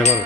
এবার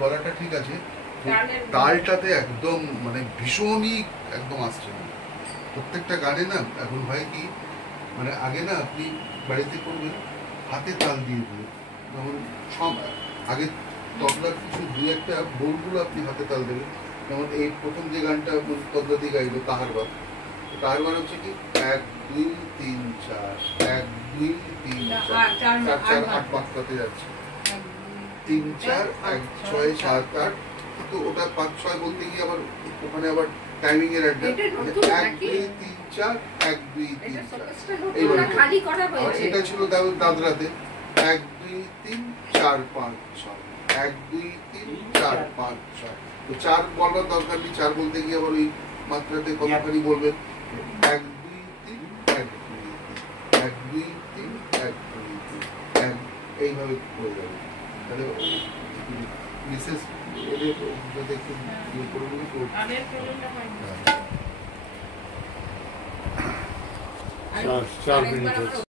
গলাটা ঠিক আছে, তালটাতে একদম মানে ভীষণই একদম আসছে না। প্রত্যেকটা গানে না এখন হয় কি, মানে আগে না আপনি বাড়িতে করবেন হাতে তাল দিয়ে দিবেন, যেমন সব আগে তবলার কিছু দু একটা বোলগুলো আপনি হাতে তাল দেবেন। যেমন এই প্রথম যে গানটা তবলাদি গাইলো কাহারবার, কাহারবার হচ্ছে কি 1 2 3 4 1 2 3 4 4 4 8 মাত্রাতে যাচ্ছে, 3 4 1 6 7 8, তো ওটা 5 6 বলতে গিয়ে আবার ওখানে আবার টাইমিং এর একটা 1 2 3 4 1 2 3 4 এইভাবে খালি করা হয়েছে। এটা ছিল দাদরাতে 1 2 3 4 5 6 1 2 3 4 5 6, তো 4 বলার দরকার নেই, 4 বলতে গিয়ে আবার ওই মাত্রাতে কতখানি বলবেন 1 2 3 1 2 3 1 2 3 1 2 3 এইভাবে হয়ে যাবে। তাহলে বিশেষ এদের যদি একটু ইয়ে করে বলি তো আগের প্রবলেমটা হয় না। 4 মিনিট